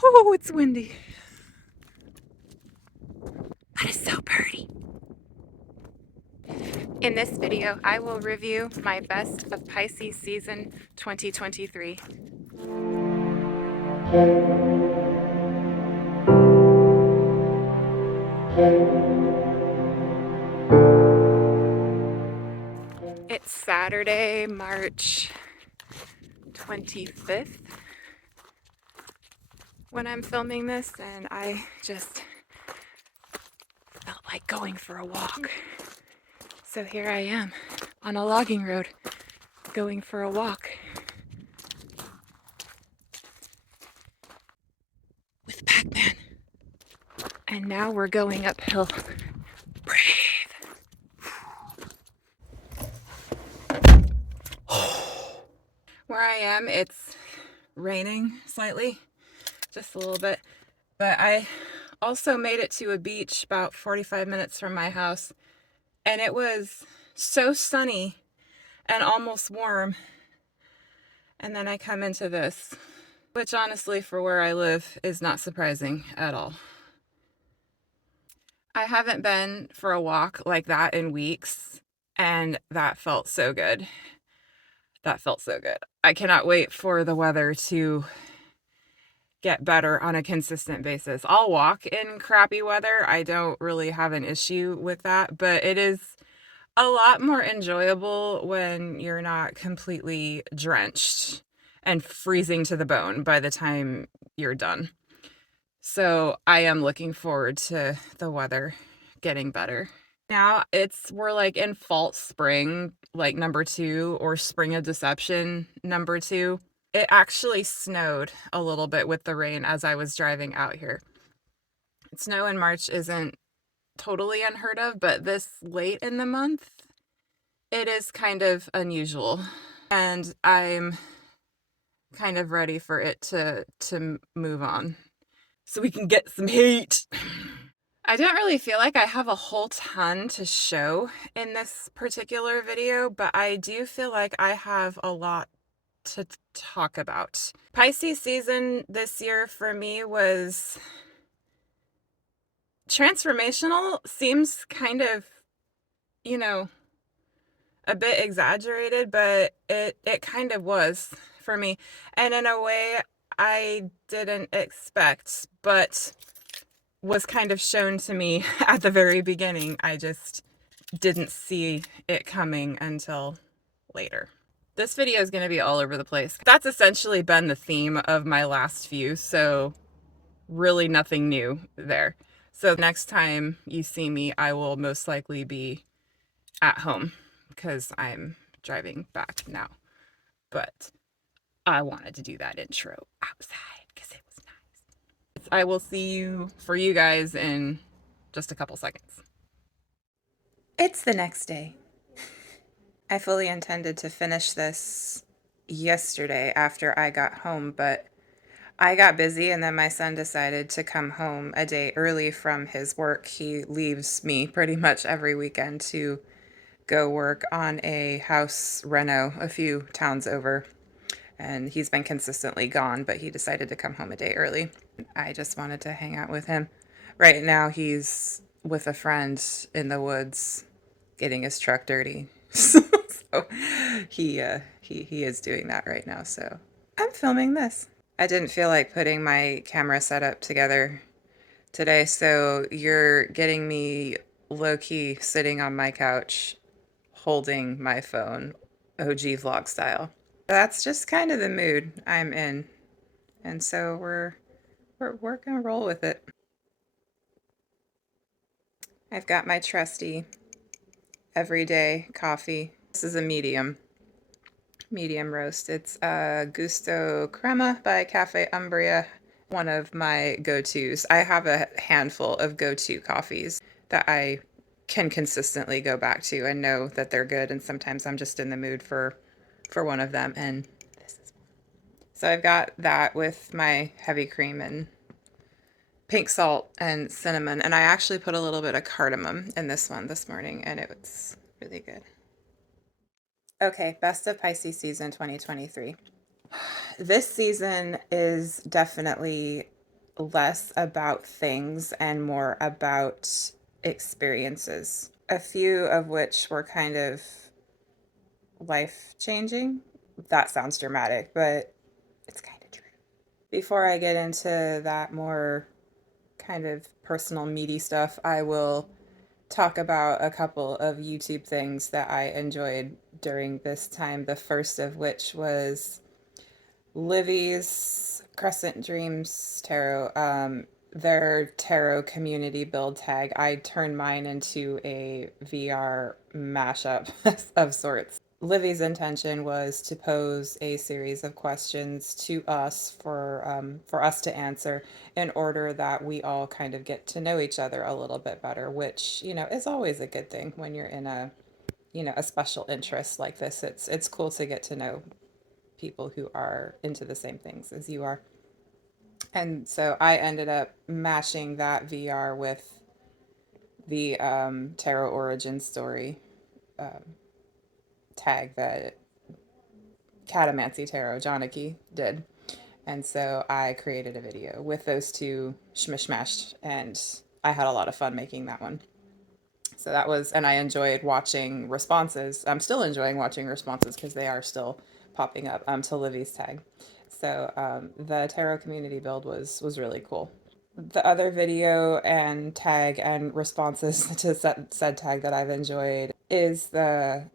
Oh, it's windy. That is so pretty. In this video, I will review my best of Pisces season 2023. It's Saturday, March 25th when I'm filming this, and I just felt like going for a walk. So here I am on a logging road going for a walk with Pac-Man. And now we're going uphill. Breathe. Where I am, it's raining slightly, just a little bit. But I also made it to a beach about 45 minutes from my house, and it was so sunny and almost warm. And then I come into this, which honestly for where I live is not surprising at all. I haven't been for a walk like that in weeks, and that felt so good. That felt so good. I cannot wait for the weather to get better on a consistent basis. I'll walk in crappy weather. I don't really have an issue with that, but it is a lot more enjoyable when you're not completely drenched and freezing to the bone by the time you're done. So I am looking forward to the weather getting better. Now we're like in false spring, like number 2, or spring of deception number 2. It actually snowed a little bit with the rain as I was driving out here. Snow in March isn't totally unheard of, but this late in the month, it is kind of unusual. And I'm kind of ready for it to move on so we can get some heat. I don't really feel like I have a whole ton to show in this particular video, but I do feel like I have a lot to talk about. Pisces season this year for me was transformational. Seems kind of, a bit exaggerated, but it kind of was for me. And in a way I didn't expect, but was kind of shown to me at the very beginning. I just didn't see it coming until later. This video is going to be all over the place. That's essentially been the theme of my last few, so really nothing new there. So next time you see me, I will most likely be at home because I'm driving back now. But I wanted to do that intro outside because it was nice. I will see you for you guys in just a couple seconds. It's the next day. I fully intended to finish this yesterday after I got home, but I got busy and then my son decided to come home a day early from his work. He leaves me pretty much every weekend to go work on a house reno a few towns over. And he's been consistently gone, but he decided to come home a day early. I just wanted to hang out with him. Right now he's with a friend in the woods getting his truck dirty. So he is doing that right now. So I'm filming this. I didn't feel like putting my camera setup together today, so you're getting me low-key sitting on my couch holding my phone, OG vlog style. That's just kind of the mood I'm in, and so we're gonna roll with it. I've got my trusty everyday coffee. This is a medium roast. It's Gusto Crema by Caffe Umbria, one of my go-tos. I have a handful of go-to coffees that I can consistently go back to and know that they're good, and sometimes I'm just in the mood for one of them, and this is one. So I've got that with my heavy cream and pink salt and cinnamon, and I actually put a little bit of cardamom in this one this morning, and it was really good. Okay, best of Pisces season 2023. This season is definitely less about things and more about experiences, a few of which were kind of life changing. That sounds dramatic, but it's kind of true. Before I get into that more kind of personal, meaty stuff, I will talk about a couple of YouTube things that I enjoyed during this time. The first of which was Livi's Crescent Dreams Tarot, their tarot community build tag. I turned mine into a VR mashup of sorts. Livy's intention was to pose a series of questions to us for us to answer in order that we all kind of get to know each other a little bit better, which, you know, is always a good thing when you're in a, you know, a special interest like this. It's cool to get to know people who are into the same things as you are. And so I ended up mashing that VR with the tarot origin story um, tag that Catamancy Tarot Johnnicky did. And so I created a video with those two shmishmashed, and I had a lot of fun making that one. So that was, and I enjoyed watching responses. I'm still enjoying watching responses because they are still popping up to Livy's tag. So the tarot community build was really cool. The other video and tag and responses to said tag that I've enjoyed is the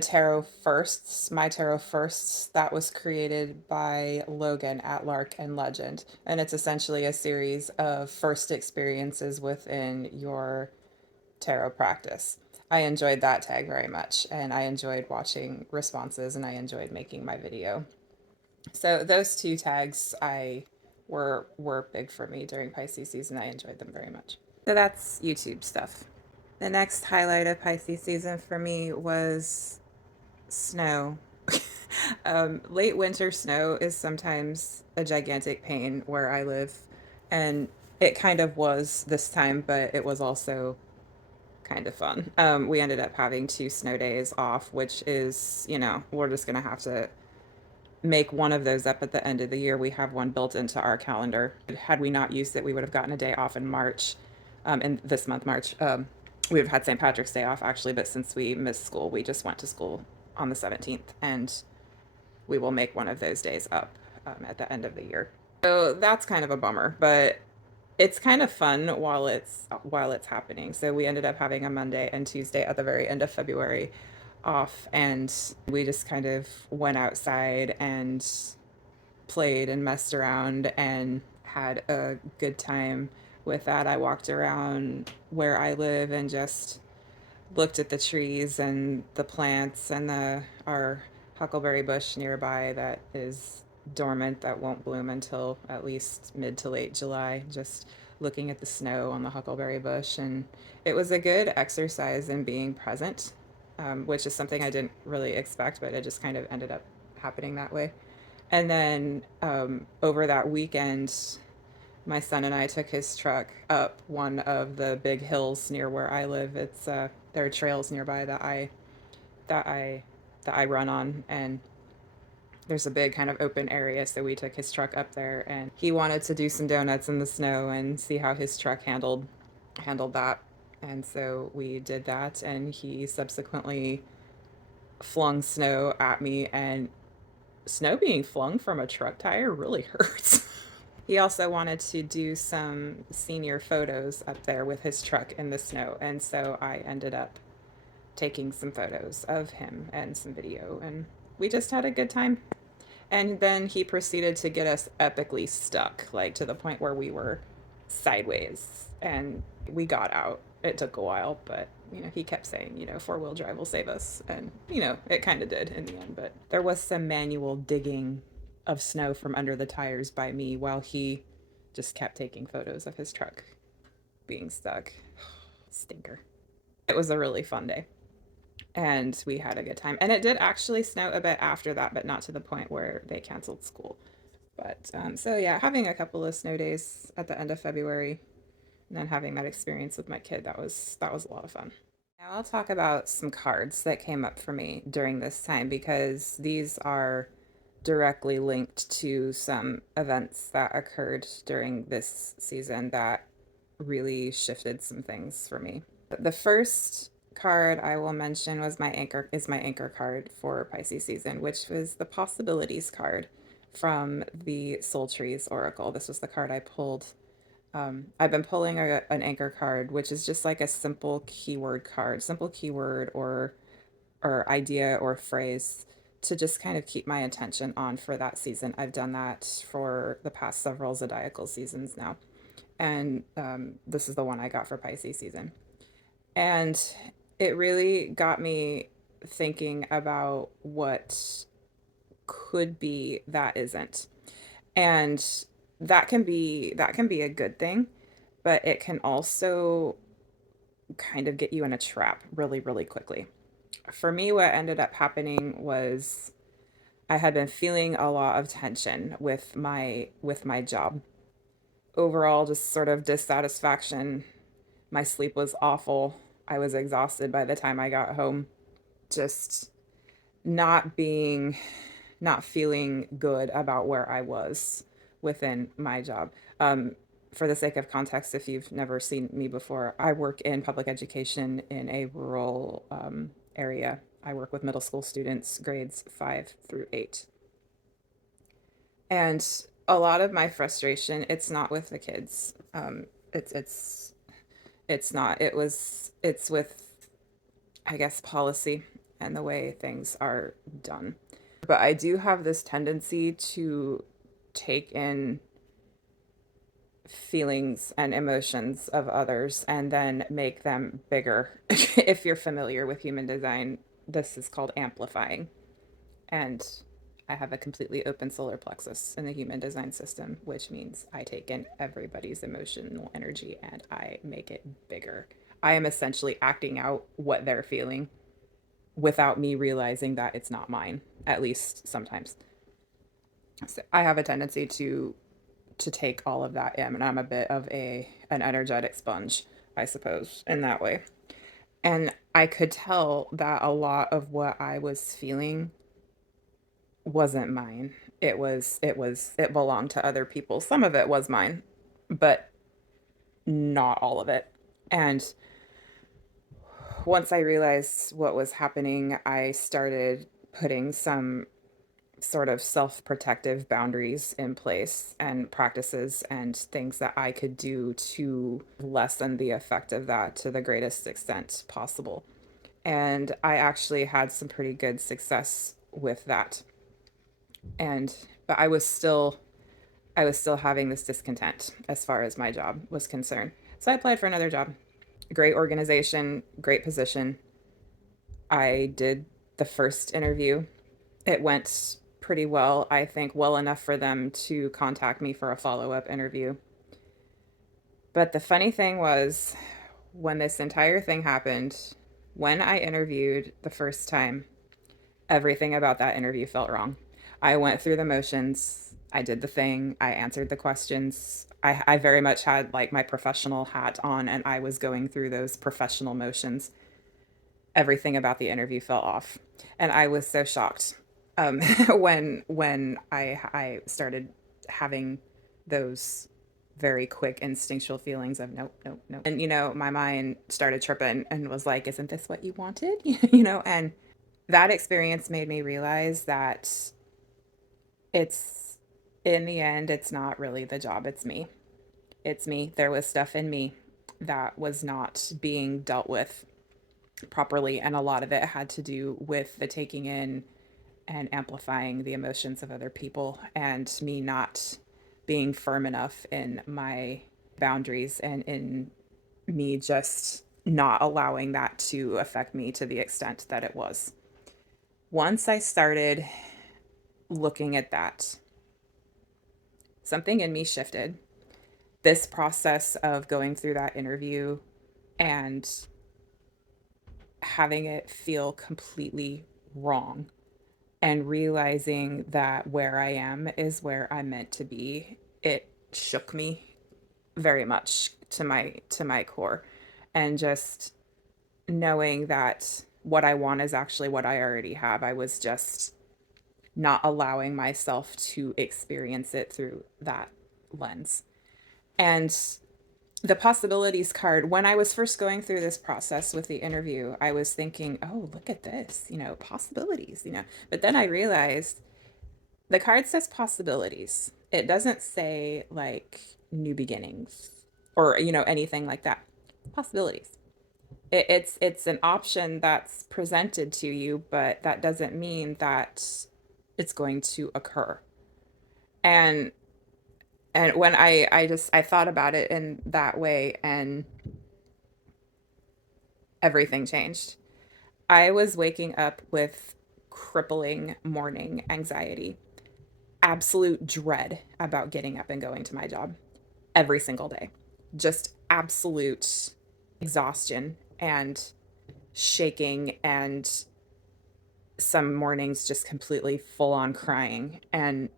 tarot firsts, my tarot firsts, that was created by Logan at Lark and Legend, and it's essentially a series of first experiences within your tarot practice. I enjoyed that tag very much, and I enjoyed watching responses, and I enjoyed making my video. So those two tags I were big for me during Pisces season. I enjoyed them very much. So that's YouTube stuff. The next highlight of Pisces season for me was snow. Late winter snow is sometimes a gigantic pain where I live, and it kind of was this time, but it was also kind of fun. We ended up having 2 snow days off, which is, you know, we're just gonna have to make one of those up at the end of the year. We have one built into our calendar. Had we not used it, we would have gotten a day off in March, in this month, March. We would have had St. Patrick's Day off actually, but since we missed school, we just went to school on the 17th, and we will make one of those days up at the end of the year. So that's kind of a bummer, but it's kind of fun while it's happening. So we ended up having a Monday and Tuesday at the very end of February off, and we just kind of went outside and played and messed around and had a good time with that. I walked around where I live and just looked at the trees and the plants and the our huckleberry bush nearby that is dormant, that won't bloom until at least mid to late July, just looking at the snow on the huckleberry bush. And it was a good exercise in being present, which is something I didn't really expect, but it just kind of ended up happening that way. And then over that weekend, my son and I took his truck up one of the big hills near where I live. It's there are trails nearby that I that I run on, and there's a big kind of open area. So we took his truck up there, and he wanted to do some donuts in the snow and see how his truck handled that. And so we did that, and he subsequently flung snow at me, and snow being flung from a truck tire really hurts. He also wanted to do some senior photos up there with his truck in the snow, and so I ended up taking some photos of him and some video, and we just had a good time. And then he proceeded to get us epically stuck, like to the point where we were sideways, and we got out. It took a while, but you know, he kept saying, you know, four-wheel drive will save us, and you know, it kind of did in the end. But there was some manual digging of snow from under the tires by me while he just kept taking photos of his truck being stuck. Stinker. It was a really fun day, and we had a good time. And it did actually snow a bit after that, but not to the point where they canceled school. But so yeah, having a couple of snow days at the end of February, and then having that experience with my kid, that was a lot of fun. Now I'll talk about some cards that came up for me during this time, because these are directly linked to some events that occurred during this season that really shifted some things for me. The first card I will mention was my anchor card for Pisces season, which was the possibilities card from the Soul Trees Oracle. This was the card I pulled. I've been pulling an anchor card, which is just like a simple keyword card, simple keyword or idea or phrase to just kind of keep my attention on for that season. I've done that for the past several zodiacal seasons now. And this is the one I got for Pisces season. And it really got me thinking about what could be that isn't. And that can be a good thing, but it can also kind of get you in a trap really, really quickly. For me, what ended up happening was I had been feeling a lot of tension with my job. Overall, just sort of dissatisfaction. My sleep was awful. I was exhausted by the time I got home. Just not being not feeling good about where I was within my job. For the sake of context, if you've never seen me before, I work in public education in a rural area. I work with middle school students, grades 5 through 8. And a lot of my frustration, it's not with the kids. It's not. It's with, I guess, policy and the way things are done. But I do have this tendency to take in feelings and emotions of others and then make them bigger. If you're familiar with human design, this is called amplifying. And I have a completely open solar plexus in the human design system, which means I take in everybody's emotional energy and I make it bigger. I am essentially acting out what they're feeling without me realizing that it's not mine, at least sometimes. So I have a tendency to take all of that in, and I'm a bit of an energetic sponge, I suppose, in that way. And I could tell that a lot of what I was feeling wasn't mine. It belonged to other people. Some of it was mine, but not all of it. And once I realized what was happening, I started putting some sort of self-protective boundaries in place and practices and things that I could do to lessen the effect of that to the greatest extent possible. And I actually had some pretty good success with that. And but I was still having this discontent as far as my job was concerned. So I applied for another job. Great organization, great position. I did the first interview. It went pretty well, I think, well enough for them to contact me for a follow up interview. But the funny thing was, when this entire thing happened, when I interviewed the first time, everything about that interview felt wrong. I went through the motions. I did the thing. I answered the questions. I very much had like my professional hat on and I was going through those professional motions. Everything about the interview fell off. And I was so shocked when I started having those very quick instinctual feelings of nope, nope, nope. And my mind started tripping and was like, isn't this what you wanted? And that experience made me realize that it's in the end, it's not really the job, it's me. It's me. There was stuff in me that was not being dealt with properly, and a lot of it had to do with the taking in and amplifying the emotions of other people and me not being firm enough in my boundaries and in me just not allowing that to affect me to the extent that it was. Once I started looking at that, something in me shifted. This process of going through that interview and having it feel completely wrong and realizing that where I am is where I'm meant to be, it shook me very much to my core. And just knowing that what I want is actually what I already have. I was just not allowing myself to experience it through that lens. And the possibilities card, when I was first going through this process with the interview, I was thinking, oh, look at this, possibilities, But then I realized the card says possibilities. It doesn't say like new beginnings or, anything like that. Possibilities. It's an option that's presented to you, but that doesn't mean that it's going to occur. And when I thought about it in that way, and everything changed. I was waking up with crippling morning anxiety, absolute dread about getting up and going to my job every single day. Just absolute exhaustion and shaking, and some mornings just completely full on crying, and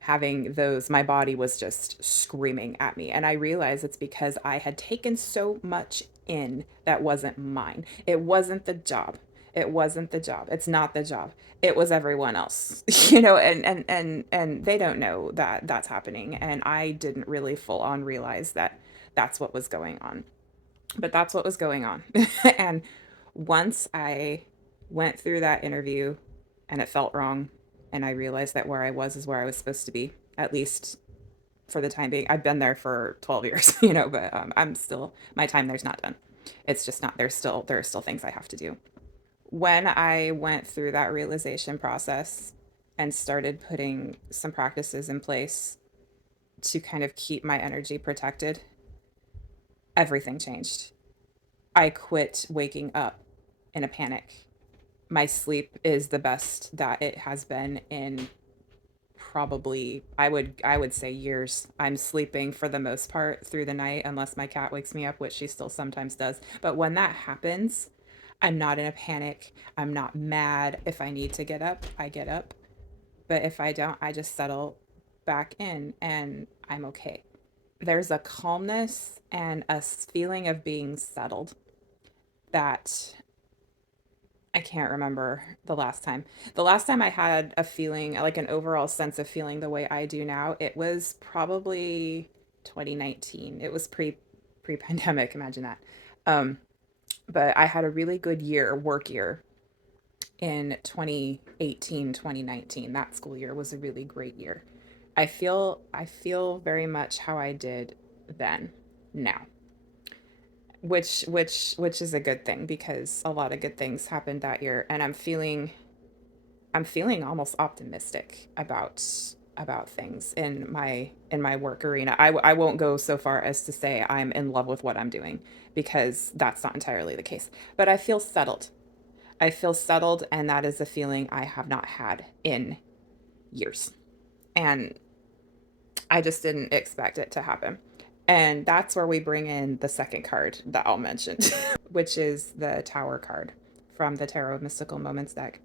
having those, my body was just screaming at me. And I realized it's because I had taken so much in that wasn't mine. It wasn't the job. It wasn't the job. It's not the job. It was everyone else, and they don't know that that's happening. And I didn't really full on realize that that's what was going on. But that's what was going on. And once I went through that interview and it felt wrong, and I realized that where I was is where I was supposed to be, at least for the time being. I've been there for 12 years, but I'm still, my time there's not done. It's just not, there are still things I have to do. When I went through that realization process and started putting some practices in place to kind of keep my energy protected, everything changed. I quit waking up in a panic. My sleep is the best that it has been in probably, I would say, years. I'm sleeping for the most part through the night unless my cat wakes me up, which she still sometimes does. But when that happens, I'm not in a panic. I'm not mad. If I need to get up, I get up. But if I don't, I just settle back in and I'm okay. There's a calmness and a feeling of being settled that I can't remember the last time. The last time I had a feeling, like an overall sense of feeling the way I do now, it was probably 2019. It was pre-pandemic, imagine that. Um, but I had a really good year, work year, in 2018, 2019. That school year was a really great year. I feel very much how I did then now, which is a good thing because a lot of good things happened that year, and I'm feeling almost optimistic about things in my work arena. I won't go so far as to say I'm in love with what I'm doing because that's not entirely the case. But I feel settled. I feel settled, and that is a feeling I have not had in years. And I just didn't expect it to happen. And that's where we bring in the second card that I'll mention, which is the Tower card from the Tarot of Mystical Moments deck.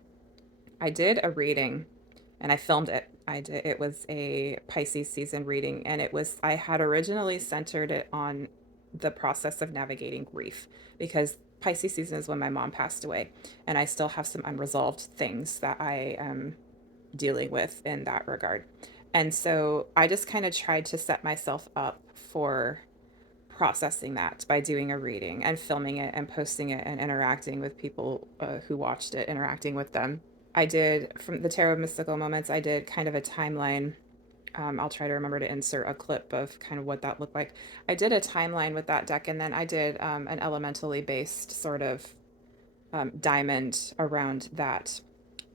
I did a reading and I filmed it. It was a Pisces season reading, and I had originally centered it on the process of navigating grief because Pisces season is when my mom passed away, and I still have some unresolved things that I am dealing with in that regard. And so I just kind of tried to set myself up for processing that by doing a reading and filming it and posting it and interacting with people who watched it, interacting with them. I did, from the Tarot of Mystical Moments, I did kind of a timeline. I'll try to remember to insert a clip of kind of what that looked like. I did a timeline with that deck, and then I did an elementally based sort of diamond around that.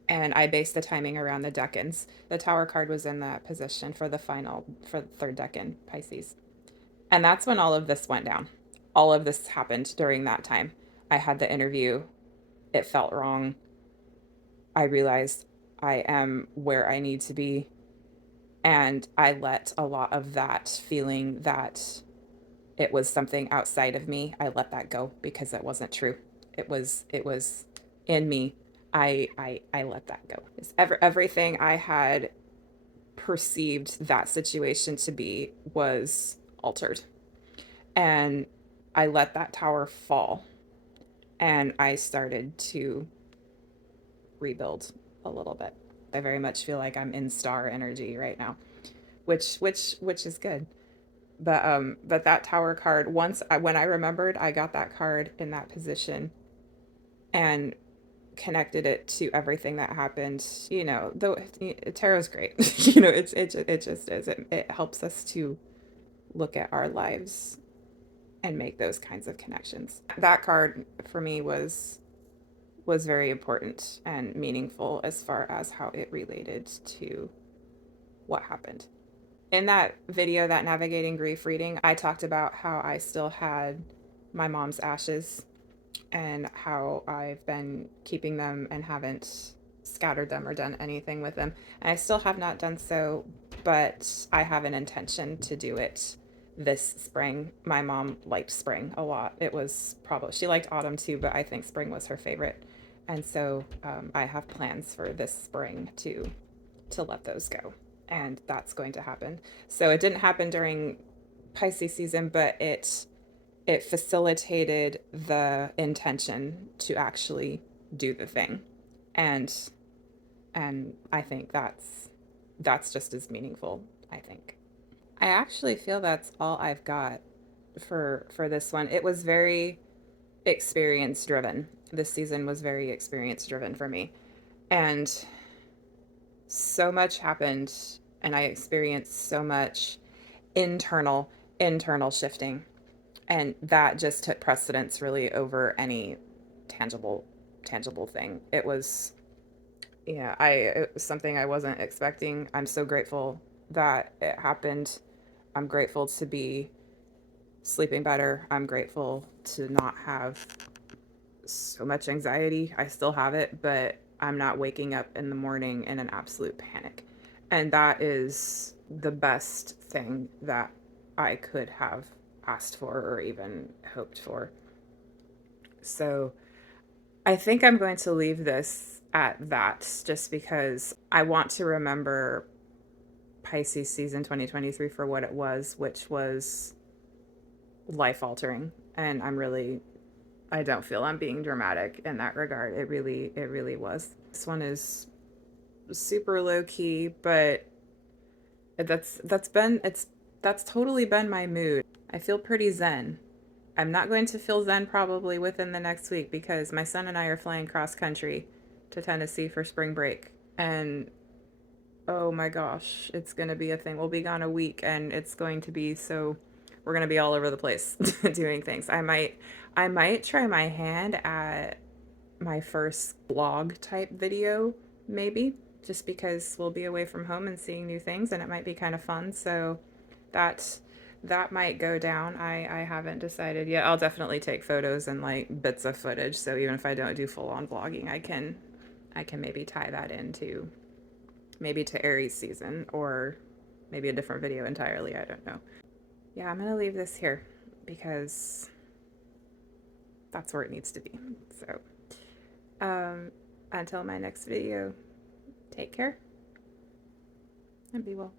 And I based the timing around the decans. The Tower card was in that position for for the third decan, Pisces. And that's when all of this went down. All of this happened during that time. I had the interview. It felt wrong. I realized I am where I need to be. And I let a lot of that feeling that it was something outside of me, I let that go because it wasn't true. It was in me. I let that go. Everything I had perceived that situation to be was altered. And I let that tower fall, and I started to rebuild a little bit. I very much feel like I'm in star energy right now, which is good. But that tower card, when I remembered I got that card in that position and connected it to everything that happened, though tarot's great. It just is. It helps us to look at our lives and make those kinds of connections. That card for me was very important and meaningful as far as how it related to what happened. In that video, that Navigating Grief reading, I talked about how I still had my mom's ashes and how I've been keeping them and haven't scattered them or done anything with them. And I still have not done so, but I have an intention to do it this spring. My mom liked spring a lot. It was probably, she liked autumn too, but I think spring was her favorite. And so I have plans for this spring to let those go. And that's going to happen. So it didn't happen during Pisces season, but it facilitated the intention to actually do the thing. And I think that's just as meaningful, I think. I actually feel that's all I've got for this one. It was very experience driven. This season was very experience driven for me. And so much happened and I experienced so much internal shifting, and that just took precedence really over any tangible thing. It was, yeah, it was something I wasn't expecting. I'm so grateful that it happened. I'm grateful to be sleeping better. I'm grateful to not have so much anxiety. I still have it, but I'm not waking up in the morning in an absolute panic. And that is the best thing that I could have asked for or even hoped for. So I think I'm going to leave this at that just because I want to remember Pisces season 2023 for what it was, which was life altering. And I don't feel I'm being dramatic in that regard. It really was. This one is super low key, but that's totally been my mood. I feel pretty zen. I'm not going to feel zen probably within the next week because my son and I are flying cross country to Tennessee for spring break. And oh my gosh, it's going to be a thing. We'll be gone a week and it's going to be so we're going to be all over the place doing things. I might try my hand at my first vlog type video maybe, just because we'll be away from home and seeing new things and it might be kind of fun. So that that might go down. I haven't decided yet. I'll definitely take photos and like bits of footage. So even if I don't do full on vlogging, I can maybe tie that into maybe to Aries season or maybe a different video entirely. I don't know. Yeah, I'm gonna leave this here because that's where it needs to be. So until my next video, take care and be well.